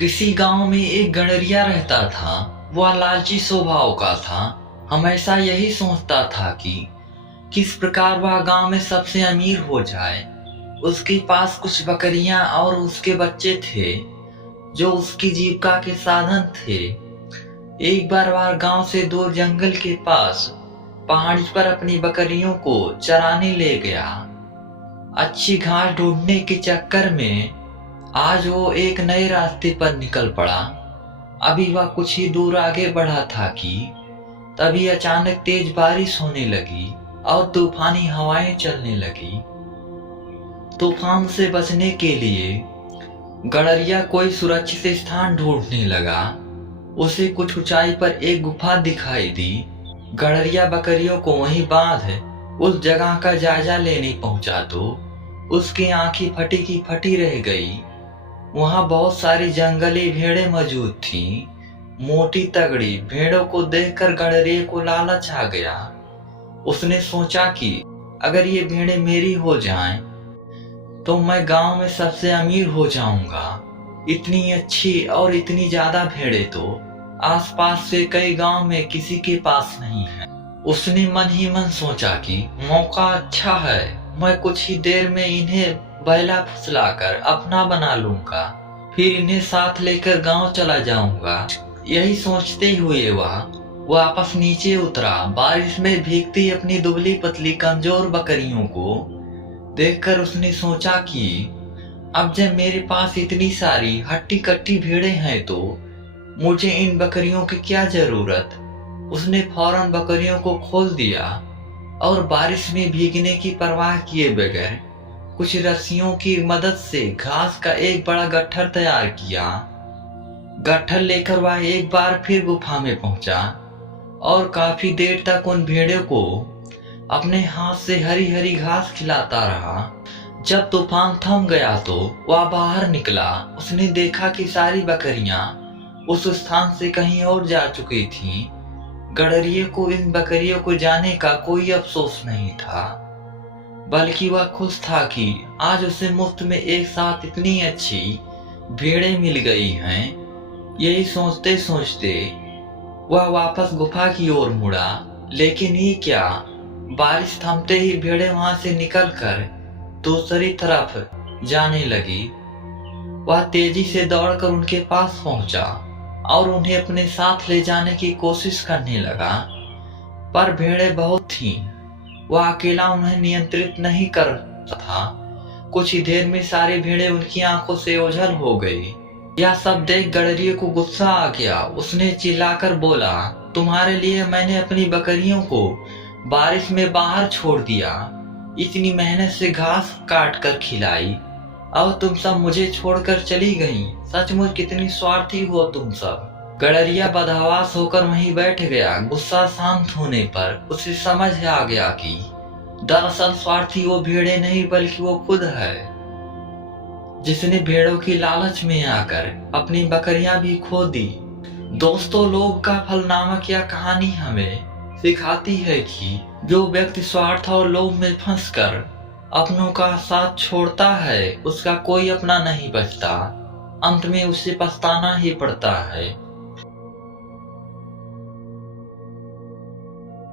किसी गांव में एक गडरिया रहता था। वह लालची स्वभाव का था। हमेशा यही सोचता था कि किस प्रकार वह गांव में सबसे अमीर हो जाए। उसके पास कुछ बकरियां और उसके बच्चे थे जो उसकी जीविका के साधन थे। एक बार वह गांव से दूर जंगल के पास पहाड़ी पर अपनी बकरियों को चराने ले गया। अच्छी घास ढूंढने के चक्कर में आज वो एक नए रास्ते पर निकल पड़ा। अभी वह कुछ ही दूर आगे बढ़ा था कि तभी अचानक तेज बारिश होने लगी और तूफानी हवाएं चलने लगी। तूफान से बचने के लिए गडरिया कोई सुरक्षित स्थान ढूंढने लगा। उसे कुछ ऊंचाई पर एक गुफा दिखाई दी। गडरिया बकरियों को वहीं बांध उस जगह का जायजा लेने पहुंचा तो उसकी आंखें फटी की फटी रह गई। वहां बहुत सारी जंगली भेड़ें मौजूद थीं। मोटी तगड़ी भेड़ों को देखकर गडरिये को लालच आ गया। उसने सोचा कि अगर ये भेड़ें मेरी हो जाएं, तो मैं गांव में सबसे अमीर हो जाऊंगा। इतनी अच्छी और इतनी ज्यादा भेड़ें तो आसपास से कई गांव में किसी के पास नहीं है। उसने मन ही मन सोचा कि मौका अच्छा है, मैं कुछ ही देर में इन्हें बैला फुसलाकर अपना बना लूंगा, फिर इन्हें साथ लेकर गांव चला जाऊंगा। यही सोचते हुए वह वापस नीचे उतरा। बारिश में भीगती अपनी दुबली पतली कमजोर बकरियों को देखकर उसने सोचा कि अब जब मेरे पास इतनी सारी हट्टी कट्टी भेड़ें हैं तो मुझे इन बकरियों की क्या जरूरत। उसने फौरन बकरियों को खोल दिया और बारिश में भीगने की परवाह किए बगैर कुछ रस्सियों की मदद से घास का एक बड़ा गट्ठर तैयार किया। गट्ठर लेकर वह एक बार फिर गुफा में पहुंचा और काफी देर तक उन भेड़ों को अपने हाथ से हरी हरी घास खिलाता रहा। जब तूफान थम गया तो वह बाहर निकला। उसने देखा कि सारी बकरियां उस स्थान से कहीं और जा चुकी थीं। गडरिये को इन बकरियों को जाने का कोई अफसोस नहीं था, बल्कि वह खुश था कि आज उसे मुफ्त में एक साथ इतनी अच्छी भेड़ें मिल गई हैं। यही सोचते सोचते वह वापस गुफा की ओर मुड़ा। लेकिन ये क्या, बारिश थमते ही भेड़ें वहां से निकलकर दूसरी तरफ जाने लगी। वह तेजी से दौड़कर उनके पास पहुंचा और उन्हें अपने साथ ले जाने की कोशिश करने लगा, पर भेड़ें बहुत थीं। वह अकेला उन्हें नियंत्रित नहीं कर था। कुछ ही देर में सारी भेड़ें उनकी आंखों से ओझल हो गई। यह सब देख गडरिये को गुस्सा आ गया। उसने चिल्लाकर बोला, तुम्हारे लिए मैंने अपनी बकरियों को बारिश में बाहर छोड़ दिया, इतनी मेहनत से घास काट कर खिलाई, अब तुम सब मुझे छोड़कर चली गई। सचमुच कितनी स्वार्थी हो तुम सब। गडरिया बदहवास होकर वहीं बैठ गया। गुस्सा शांत होने पर उसे समझ आ गया कि दरअसल स्वार्थी वो भेड़ें नहीं बल्कि वो खुद है, जिसने भेड़ों की लालच में आकर अपनी बकरियां भी खो दी। दोस्तों, लोभ का फल नामक यह कहानी हमें सिखाती है कि जो व्यक्ति स्वार्थ और लोभ में फंसकर अपनों का साथ छोड़ता है, उसका कोई अपना नहीं बचता। अंत में उसे पछताना ही पड़ता है।